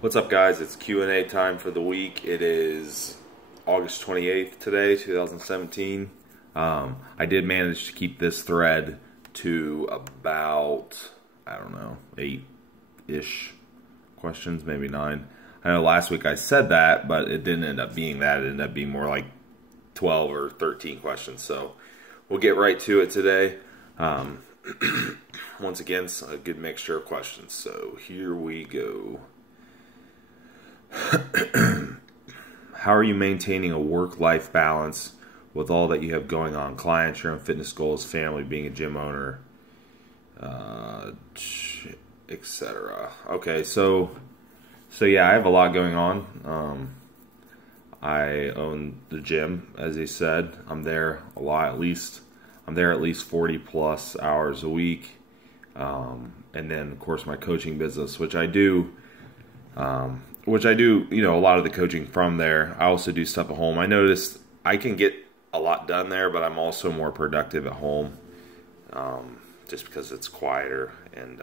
What's up, guys? It's Q&A time for the week. It is August 28th today, 2017. I did manage to keep this thread to about, I don't know, 8-ish questions, maybe 9. I know last week I said that, but it didn't end up being that. It ended up being more like 12 or 13 questions. So we'll get right to it today. Once again, a good mixture of questions. So here we go. How are you maintaining a work-life balance with all that you have going on? Clients, your own fitness goals, family, being a gym owner, etc. Okay, so yeah, I have a lot going on. I own the gym, as he said. I'm there a lot, at least. I'm there at least 40 plus hours a week. And then, of course, my coaching business, which I do, you know, a lot of the coaching from there. I also do stuff at home. I noticed I can get a lot done there, but I'm also more productive at home, just because it's quieter and,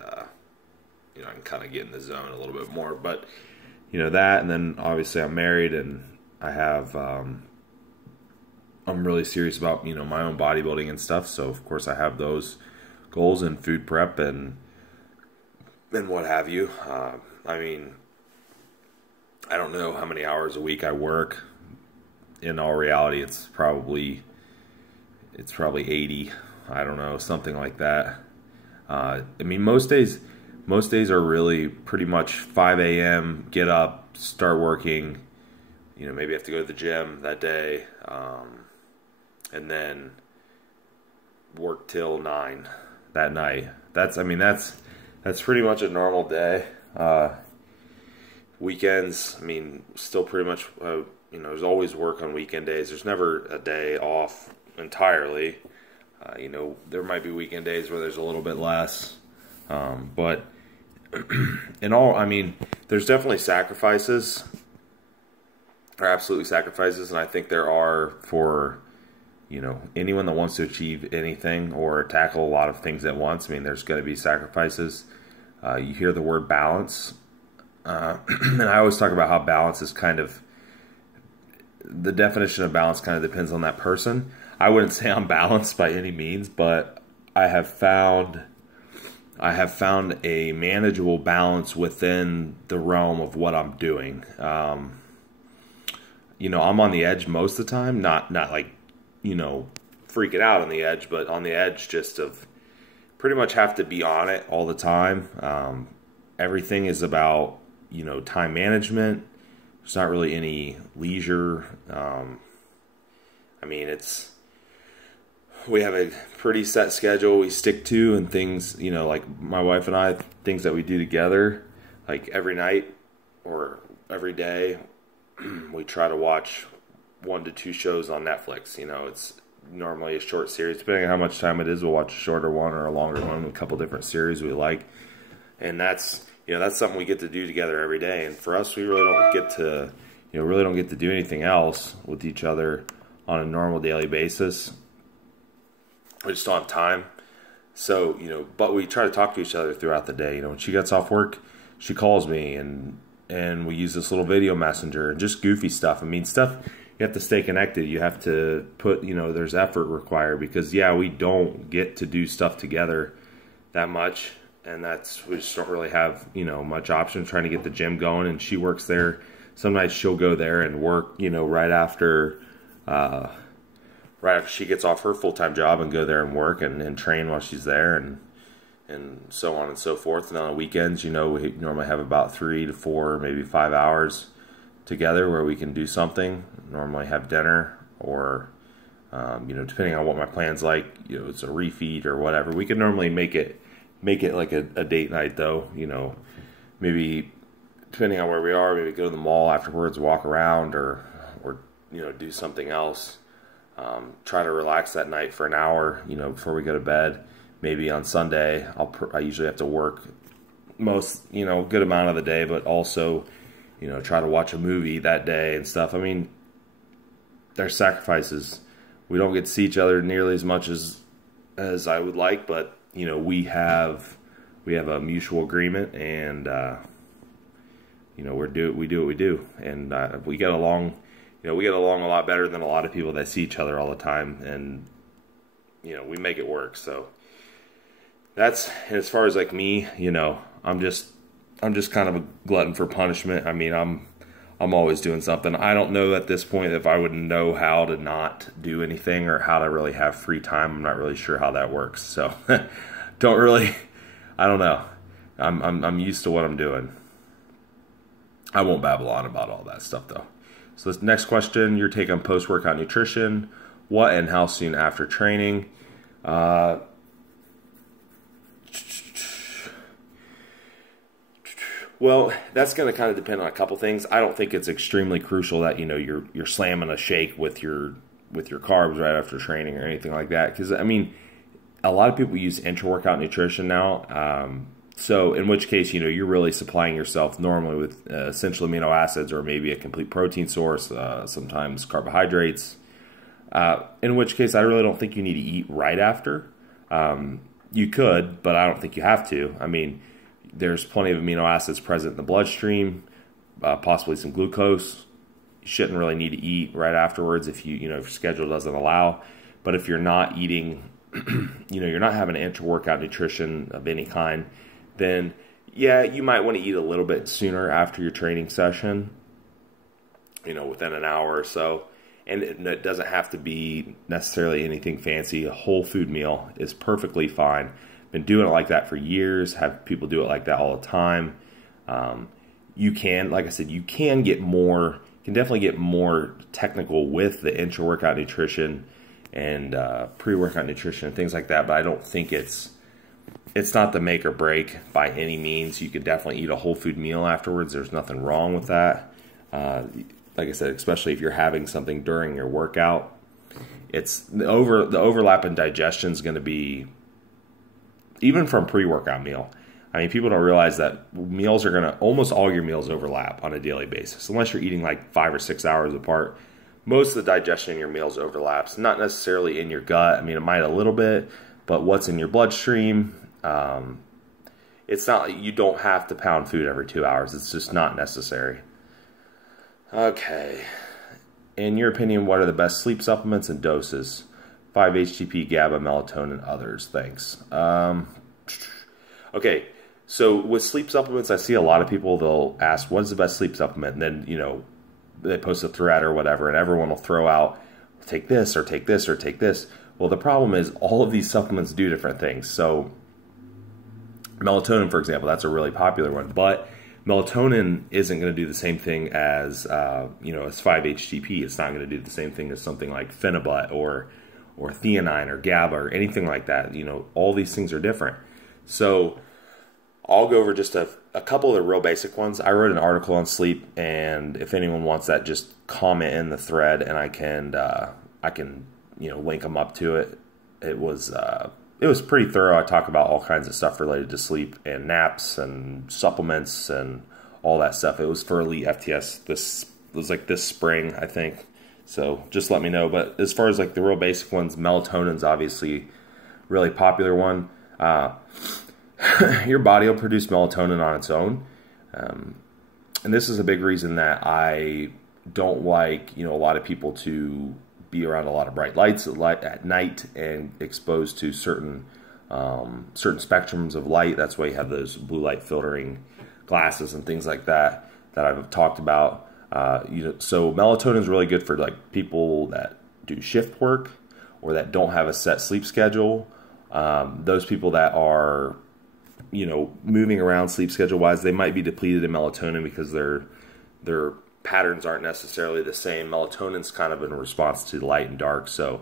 you know, I can kind of get in the zone a little bit more. But, you know, that, and then obviously I'm married and I have, I'm really serious about, you know, my own bodybuilding and stuff. So, of course, I have those goals and food prep and what have you. I mean, I don't know how many hours a week I work. In all reality, it's probably 80. I don't know, something like that. I mean, most days are really pretty much 5 a.m. get up, start working. You know, maybe I have to go to the gym that day, and then work till 9 that night. That's pretty much a normal day. Weekends, I mean, still pretty much, you know, there's always work on weekend days. There's never a day off entirely. You know, there might be weekend days where there's a little bit less. But in all, I mean, there's definitely sacrifices. There are absolutely sacrifices, and I think there are for, you know, anyone that wants to achieve anything or tackle a lot of things at once. I mean, there's going to be sacrifices. You hear the word balance. And I always talk about how balance is kind of, the definition of balance kind of depends on that person. I wouldn't say I'm balanced by any means, but I have found a manageable balance within the realm of what I'm doing. You know, I'm on the edge most of the time, not like, you know, freaking out on the edge, but on the edge just of pretty much have to be on it all the time. Everything is about, you know, time management. There's not really any leisure. I mean, we have a pretty set schedule we stick to, and things, you know, like my wife and I, things that we do together, like every night or every day, we try to watch 1 to 2 shows on Netflix. You know, it's normally a short series. Depending on how much time it is, we'll watch a shorter one or a longer one with a couple different series we like. And that's, you know, that's something we get to do together every day. And for us, we really don't get to, you know, really don't get to do anything else with each other on a normal daily basis. We just don't have time. So, you know, but we try to talk to each other throughout the day. You know, when she gets off work, she calls me and we use this little video messenger and just goofy stuff. I mean, stuff, you have to stay connected. You have to put, you know, there's effort required because, yeah, we don't get to do stuff together that much. And we just don't really have, you know, much option trying to get the gym going. And she works there. Some nights she'll go there and work, you know, right after she gets off her full-time job and go there and work and train while she's there and so on and so forth. And on the weekends, you know, we normally have about 3 to 4, maybe 5 hours together where we can do something. Normally have dinner or, you know, depending on what my plan's like, you know, it's a refeed or whatever. We can normally make it like a date night, though. You know, maybe depending on where we are, maybe go to the mall afterwards, walk around, or you know, do something else. Try to relax that night for an hour, you know, before we go to bed. Maybe on Sunday, I usually have to work most, you know, good amount of the day, but also, you know, try to watch a movie that day and stuff. I mean, there's sacrifices. We don't get to see each other nearly as much as I would like, but you know, we have a mutual agreement, and you know, we do what we do, and we get along. You know, we get along a lot better than a lot of people that see each other all the time, and you know, we make it work. So that's, and as far as like me, you know, I'm just kind of a glutton for punishment. I mean, I'm always doing something. I don't know at this point if I would know how to not do anything or how to really have free time. I'm not really sure how that works. So don't really, I don't know. I'm used to what I'm doing. I won't babble on about all that stuff though. So this next question, your take on post-workout nutrition. What and how soon after training? Well, that's going to kind of depend on a couple things. I don't think it's extremely crucial that, you know, you're slamming a shake with your carbs right after training or anything like that. Because, I mean, a lot of people use intra-workout nutrition now. So in which case, you know, you're really supplying yourself normally with essential amino acids or maybe a complete protein source, sometimes carbohydrates. In which case, I really don't think you need to eat right after. You could, but I don't think you have to. I mean, there's plenty of amino acids present in the bloodstream, possibly some glucose. You shouldn't really need to eat right afterwards if if your schedule doesn't allow. But if you're not eating, you know, you're not having intra-workout nutrition of any kind, then yeah, you might want to eat a little bit sooner after your training session, you know, within an hour or so. And it doesn't have to be necessarily anything fancy. A whole food meal is perfectly fine. Been doing it like that for years. Have people do it like that all the time. You can, like I said, you can get more, can definitely get more technical with the intra-workout nutrition and pre-workout nutrition and things like that. But I don't think it's not the make or break by any means. You can definitely eat a whole food meal afterwards. There's nothing wrong with that. Like I said, especially if you're having something during your workout, it's the overlap in digestion is going to be, even from pre-workout meal. I mean, people don't realize that meals are going to, almost all your meals overlap on a daily basis, unless you're eating like 5 or 6 hours apart. Most of the digestion in your meals overlaps, not necessarily in your gut. I mean, it might a little bit, but what's in your bloodstream, it's not, you don't have to pound food every 2 hours. It's just not necessary. Okay. In your opinion, what are the best sleep supplements and doses? 5-HTP, GABA, melatonin, others. Thanks. Okay. So with sleep supplements, I see a lot of people, they'll ask, what is the best sleep supplement? And then, you know, they post a thread or whatever, and everyone will throw out, take this or take this or take this. Well, the problem is all of these supplements do different things. So melatonin, for example, that's a really popular one, but melatonin isn't going to do the same thing as, you know, as 5-HTP. It's not going to do the same thing as something like Phenibut or theanine or GABA or anything like that. You know, all these things are different. So I'll go over just a couple of the real basic ones. I wrote an article on sleep, and if anyone wants that, just comment in the thread, and I can you know, link them up to it. It was pretty thorough. I talk about all kinds of stuff related to sleep and naps and supplements and all that stuff. It was for Elite FTS. It was like this spring, I think. So just let me know. But as far as like the real basic ones, melatonin's obviously really popular one. Your body will produce melatonin on its own. And this is a big reason that I don't like, you know, a lot of people to be around a lot of bright lights at night and exposed to certain spectrums of light. That's why you have those blue light filtering glasses and things like that I've talked about. You know, so melatonin is really good for like people that do shift work or that don't have a set sleep schedule. Those people that are, you know, moving around sleep schedule wise, they might be depleted in melatonin because their patterns aren't necessarily the same. Melatonin's kind of in response to light and dark, so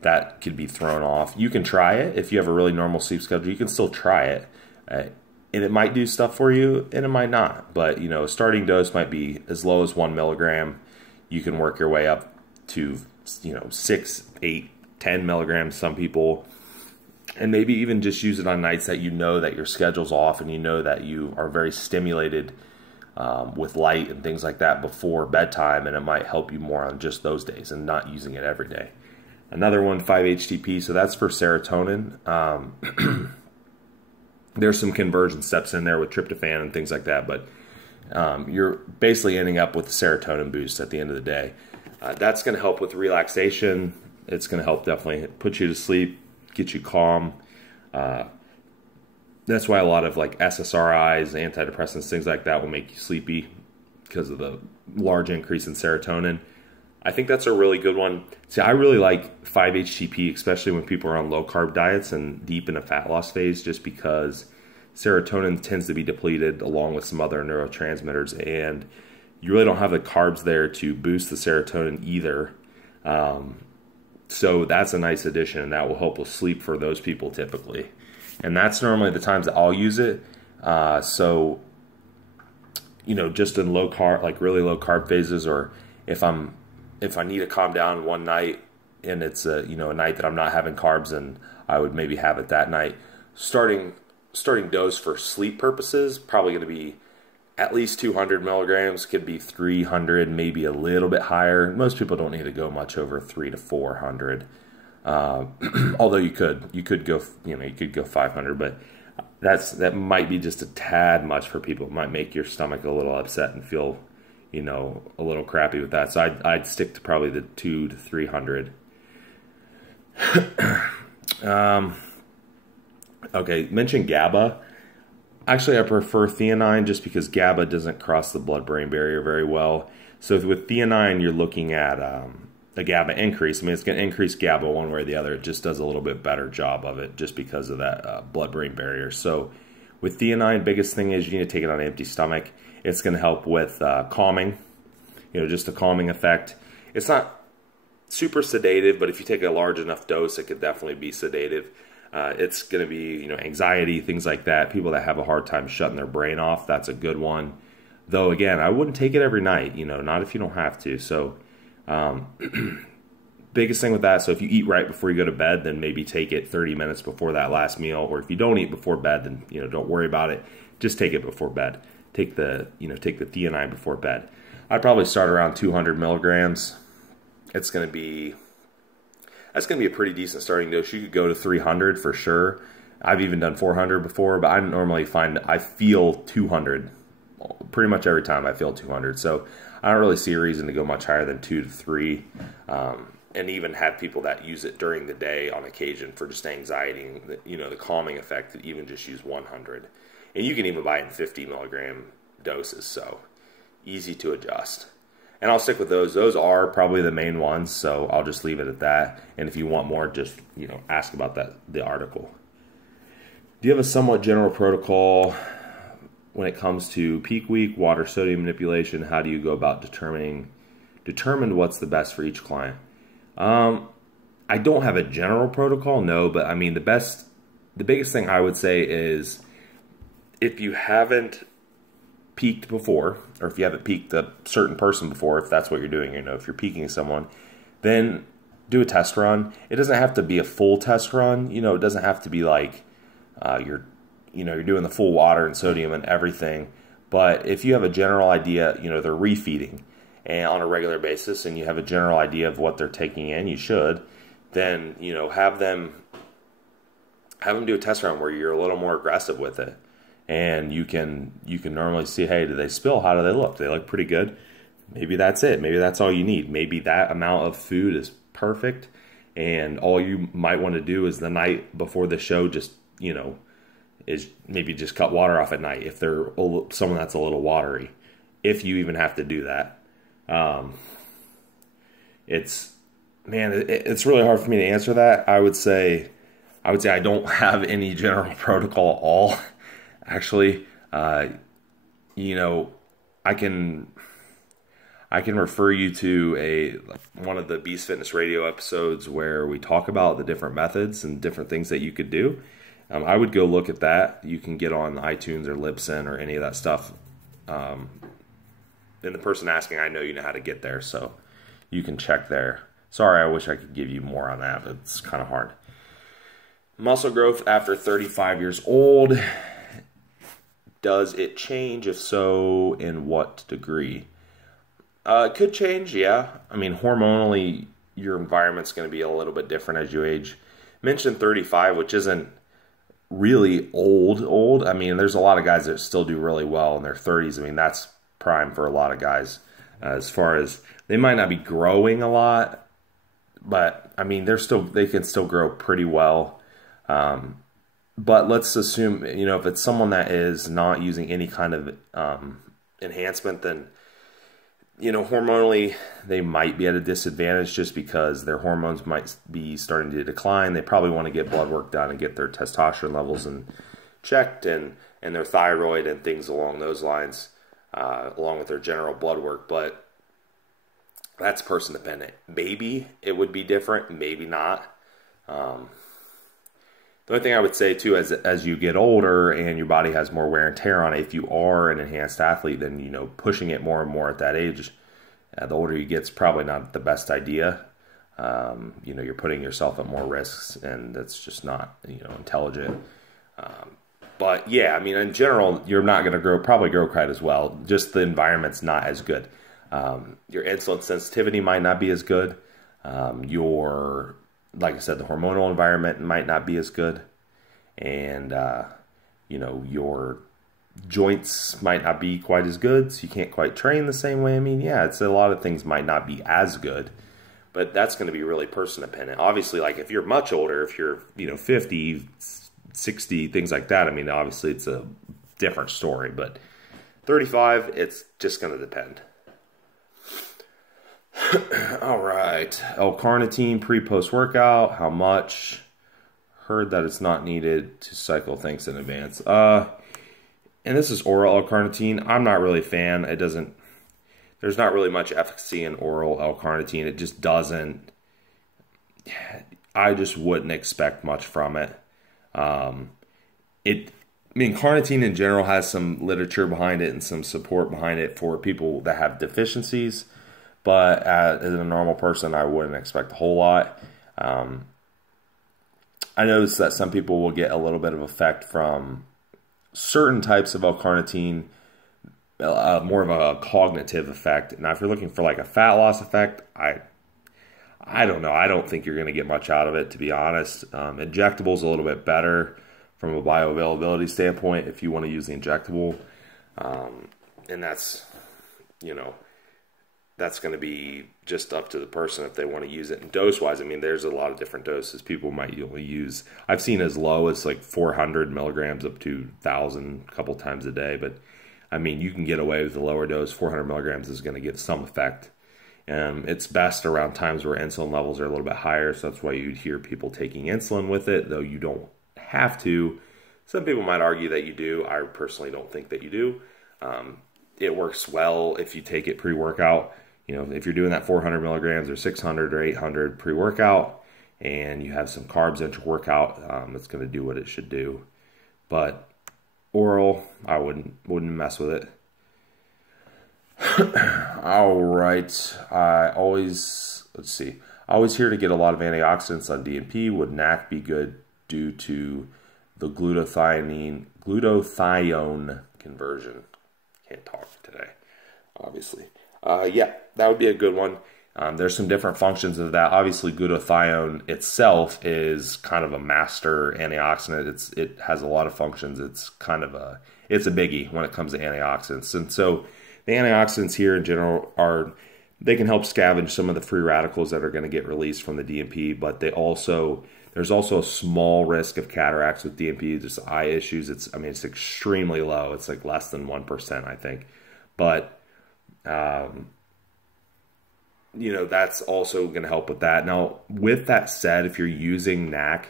that could be thrown off. You can try it if you have a really normal sleep schedule. You can still try it, and it might do stuff for you, and it might not. But you know, a starting dose might be as low as 1 milligram. You can work your way up to 6, 8, 10 milligrams. Some people, and maybe even just use it on nights that you know that your schedule's off and you know that you are very stimulated with light and things like that before bedtime, and it might help you more on just those days and not using it every day. Another one, 5-HTP, so that's for serotonin. There's some conversion steps in there with tryptophan and things like that, but you're basically ending up with a serotonin boost at the end of the day. That's going to help with relaxation. It's going to help definitely put you to sleep, get you calm. That's why a lot of like SSRIs, antidepressants, things like that will make you sleepy because of the large increase in serotonin. I think that's a really good one. See, I really like 5-HTP, especially when people are on low-carb diets and deep in a fat loss phase, just because serotonin tends to be depleted along with some other neurotransmitters, and you really don't have the carbs there to boost the serotonin either. So that's a nice addition, and that will help with sleep for those people typically. And that's normally the times that I'll use it. So, you know, just in low carb, like really low carb phases, or if I need to calm down one night and it's a night that I'm not having carbs, and I would maybe have it that night. Starting dose for sleep purposes, probably going to be at least 200 milligrams, could be 300, maybe a little bit higher. Most people don't need to go much over 300 to 400. Although you could go 500, but that might be just a tad much for people. It might make your stomach a little upset and feel, a little crappy with that. So I'd stick to probably the 200 to 300. Okay, mention GABA. Actually, I prefer theanine just because GABA doesn't cross the blood-brain barrier very well. So with theanine, you're looking at a GABA increase. I mean, it's going to increase GABA one way or the other. It just does a little bit better job of it just because of that blood-brain barrier. So with theanine, biggest thing is you need to take it on an empty stomach. It's going to help with calming, just a calming effect. It's not super sedative, but if you take a large enough dose, it could definitely be sedative. It's going to be, anxiety, things like that. People that have a hard time shutting their brain off, that's a good one. Though, again, I wouldn't take it every night, not if you don't have to. So, biggest thing with that, so if you eat right before you go to bed, then maybe take it 30 minutes before that last meal. Or if you don't eat before bed, then, don't worry about it. Just take it before bed. Take the theanine before bed. I'd probably start around 200 milligrams. That's going to be a pretty decent starting dose. You could go to 300 for sure. I've even done 400 before, but I normally find I feel 200. Pretty much every time I feel 200. So I don't really see a reason to go much higher than 2 to 3. And even have people that use it during the day on occasion for just anxiety, the calming effect, that even just use 100. And you can even buy it in 50 milligram doses, so easy to adjust. And I'll stick with those. Those are probably the main ones, so I'll just leave it at that. And if you want more, just ask about the article. Do you have a somewhat general protocol when it comes to peak week, water sodium manipulation? How do you go about determine what's the best for each client? I don't have a general protocol, no, but I mean the biggest thing I would say is if you haven't peaked before, or if you haven't peaked a certain person before, if that's what you're doing, if you're peaking someone, then do a test run. It doesn't have to be a full test run. It doesn't have to be like you're doing the full water and sodium and everything. But if you have a general idea, they're refeeding and on a regular basis, and you have a general idea of what they're taking in, you should, then have them do a test run where you're a little more aggressive with it. And you can normally see, hey, do they spill? How do they look? They look pretty good. Maybe that's it. Maybe that's all you need. Maybe that amount of food is perfect, and all you might want to do is the night before the show, just is maybe just cut water off at night if they're someone that's a little watery. If you even have to do that, it's really hard for me to answer that. I would say I don't have any general protocol at all. Actually, I can refer you to one of the Beast Fitness Radio episodes where we talk about the different methods and different things that you could do. I would go look at that. You can get on iTunes or Libsyn or any of that stuff. And the person asking, I know you know how to get there, so you can check there. Sorry, I wish I could give you more on that, but it's kind of hard. Muscle growth after 35 years old. Does it change? If so, in what degree? It could change, yeah. I mean, hormonally, your environment's going to be a little bit different as you age. Mentioned 35, which isn't really old. I mean, there's a lot of guys that still do really well in their 30s. I mean, that's prime for a lot of guys. As far as they might not be growing a lot, but I mean they can still grow pretty well. But let's assume, you know, if it's someone that is not using any kind of enhancement, then, you know, hormonally they might be at a disadvantage just because their hormones might be starting to decline. They probably want to get blood work done and get their testosterone levels checked and their thyroid and things along those lines, along with their general blood work. But that's person dependent. Maybe it would be different, maybe not. The only thing I would say too, as you get older and your body has more wear and tear on it, if you are an enhanced athlete, then, you know, pushing it more and more at that age, the older you get, is probably not the best idea. You know, you're putting yourself at more risks, and that's just not, you know, intelligent. But yeah, I mean, in general, you're not going to probably grow quite as well. Just the environment's not as good. Your insulin sensitivity might not be as good. Like I said, the hormonal environment might not be as good. And, you know, your joints might not be quite as good, so you can't quite train the same way. I mean, yeah, it's a lot of things might not be as good, but that's going to be really person dependent. Obviously, like if you're much older, if you're, you know, 50, 60, things like that, I mean, obviously it's a different story, but 35, it's just going to depend. All right. L-carnitine pre-post workout. How much? Heard that it's not needed to cycle things in advance. And this is oral L-carnitine. I'm not really a fan. There's not really much efficacy in oral L-carnitine. It just doesn't, I just wouldn't expect much from it. I mean, carnitine in general has some literature behind it and some support behind it for people that have deficiencies. But as a normal person, I wouldn't expect a whole lot. I noticed that some people will get a little bit of effect from certain types of L-carnitine, more of a cognitive effect. Now, if you're looking for like a fat loss effect, I don't know. I don't think you're going to get much out of it, to be honest. Injectable is a little bit better from a bioavailability standpoint if you want to use the injectable. And that's, you know, that's going to be just up to the person if they want to use it. And dose-wise, I mean, there's a lot of different doses people might only use. I've seen as low as like 400 milligrams up to 1,000 a couple times a day. But, I mean, you can get away with a lower dose. 400 milligrams is going to give some effect. It's best around times where insulin levels are a little bit higher, so that's why you'd hear people taking insulin with it, though you don't have to. Some people might argue that you do. I personally don't think that you do. It works well if you take it pre-workout. You know, if you're doing that 400 milligrams or 600 or 800 pre-workout and you have some carbs into workout, it's going to do what it should do. But oral, I wouldn't mess with it. All right. I always hear to get a lot of antioxidants on DNP. Would NAC be good due to the glutathione conversion? Can't talk today, obviously. Yeah, that would be a good one. There's some different functions of that. Obviously, glutathione itself is kind of a master antioxidant. It has a lot of functions. It's a biggie when it comes to antioxidants. And so the antioxidants here in general they can help scavenge some of the free radicals that are going to get released from the DNP, but there's also a small risk of cataracts with DNP, just eye issues. It's extremely low. It's like less than 1%, I think. But you know, that's also going to help with that. Now, with that said, if you're using NAC,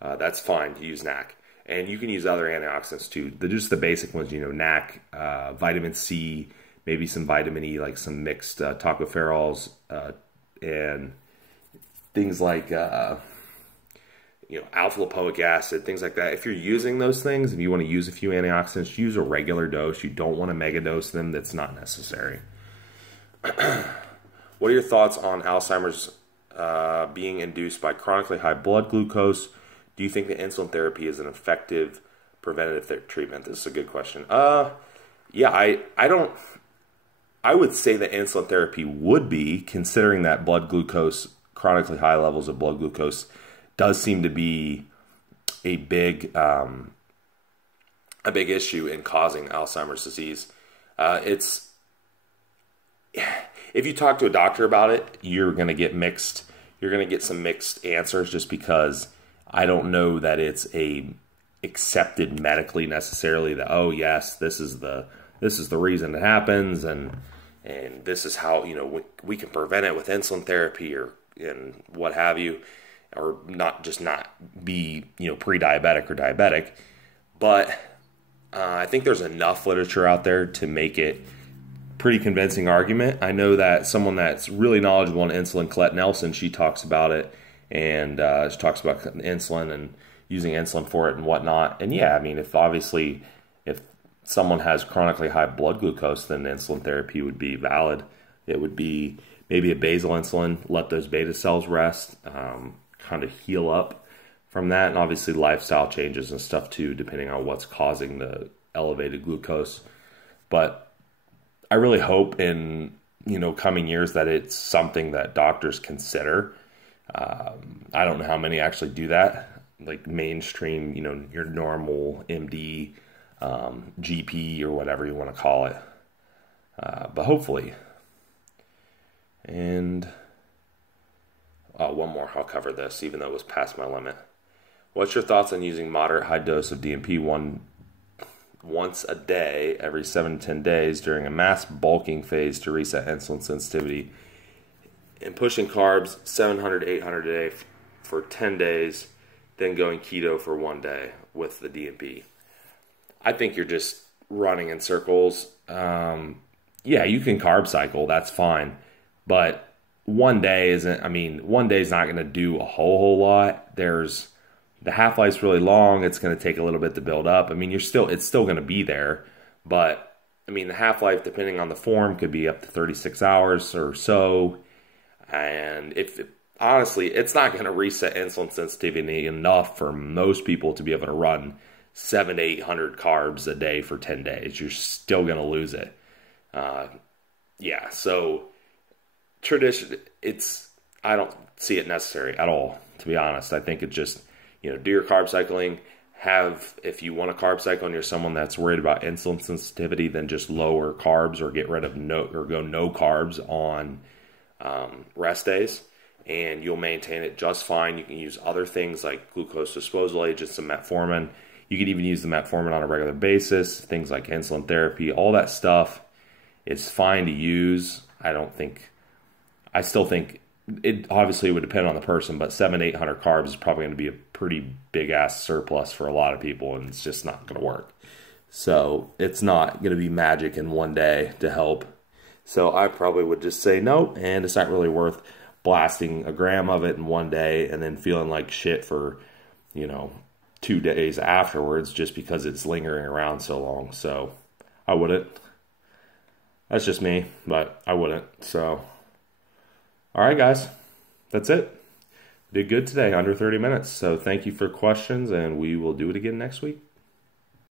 that's fine to use NAC. And you can use other antioxidants too. Just the basic ones, you know, NAC, vitamin C, maybe some vitamin E, like some mixed tocopherols, and things like, you know, alpha-lipoic acid, things like that. If you're using those things, if you want to use a few antioxidants, use a regular dose. You don't want to mega dose them. That's not necessary. What are your thoughts on Alzheimer's being induced by chronically high blood glucose? Do you think that insulin therapy is an effective preventative treatment? This is a good question. Yeah, I would say that insulin therapy would be, considering that blood glucose, chronically high levels of blood glucose, does seem to be a big issue in causing Alzheimer's disease. if you talk to a doctor about it, you're going to get mixed. You're going to get some mixed answers, just because I don't know that it's a accepted medically necessarily that, oh yes, this is the reason it happens, and this is how, you know, we can prevent it with insulin therapy and what have you, or not be, you know, pre-diabetic or diabetic. But I think there's enough literature out there to make it pretty convincing argument. I know that someone that's really knowledgeable on insulin, Colette Nelson, she talks about it, and she talks about insulin and using insulin for it and whatnot. And yeah, I mean, if someone has chronically high blood glucose, then insulin therapy would be valid. It would be maybe a basal insulin, let those beta cells rest, kind of heal up from that. And obviously lifestyle changes and stuff too, depending on what's causing the elevated glucose. But I really hope in, you know, coming years that it's something that doctors consider. I don't know how many actually do that, like mainstream, you know, your normal MD, GP, or whatever you want to call it. But hopefully. And one more, I'll cover this, even though it was past my limit. What's your thoughts on using moderate high dose of DMP once a day, every 7 to 10 days during a mass bulking phase to reset insulin sensitivity, and pushing carbs 700 to 800 a day for 10 days, then going keto for 1 day with the DMP? I think you're just running in circles. Yeah, you can carb cycle, that's fine. But 1 day isn't, I mean, 1 day is not going to do a whole lot. The half-life's really long. It's going to take a little bit to build up. I mean, it's still going to be there. But, I mean, the half-life, depending on the form, could be up to 36 hours or so. And honestly, it's not going to reset insulin sensitivity enough for most people to be able to run 700 to 800 carbs a day for 10 days. You're still going to lose it. Yeah, so tradition, I don't see it necessary at all, to be honest. I think it just, you know, do your carb cycling. If you want to carb cycle and you're someone that's worried about insulin sensitivity, then just lower carbs or get rid of go no carbs on rest days, and you'll maintain it just fine. You can use other things like glucose disposal agents and metformin. You can even use the metformin on a regular basis, things like insulin therapy. All that stuff is fine to use. I still think it obviously would depend on the person, but 700 to 800 carbs is probably going to be a pretty big ass surplus for a lot of people, and it's just not going to work. So it's not going to be magic in 1 day to help. So I probably would just say no, and it's not really worth blasting a gram of it in 1 day and then feeling like shit for, you know, 2 days afterwards just because it's lingering around so long. So I wouldn't. That's just me, but I wouldn't. So, all right, guys, that's it. Did good today, under 30 minutes. So thank you for questions, and we will do it again next week.